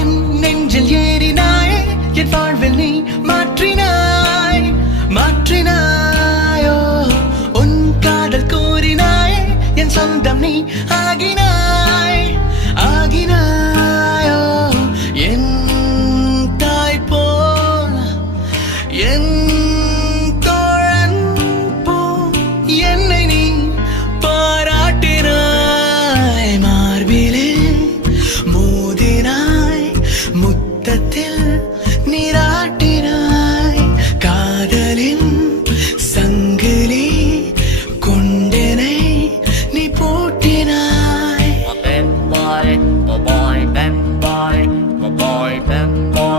என் நெஞ்சில் ஏறினாய், என் வாழ்வில் நீ மாற்றினாய் மாற்றினாயோ. உன் காதல் கூறினாய், என் சொந்தம் நீ ஆகினாய் ஆகினாயோ. என் தாய் போல் என் தோழன் போல் என்னை நீ பாராட்டினாய். மார்பிலே மோதினாய், முத்தத்தில் நீராட்டினாய். காதலின் சங்கிலி கொண்டனை நீ பூட்டினாய். Bad boy, bad boy, bad boy, bad boy, bad boy.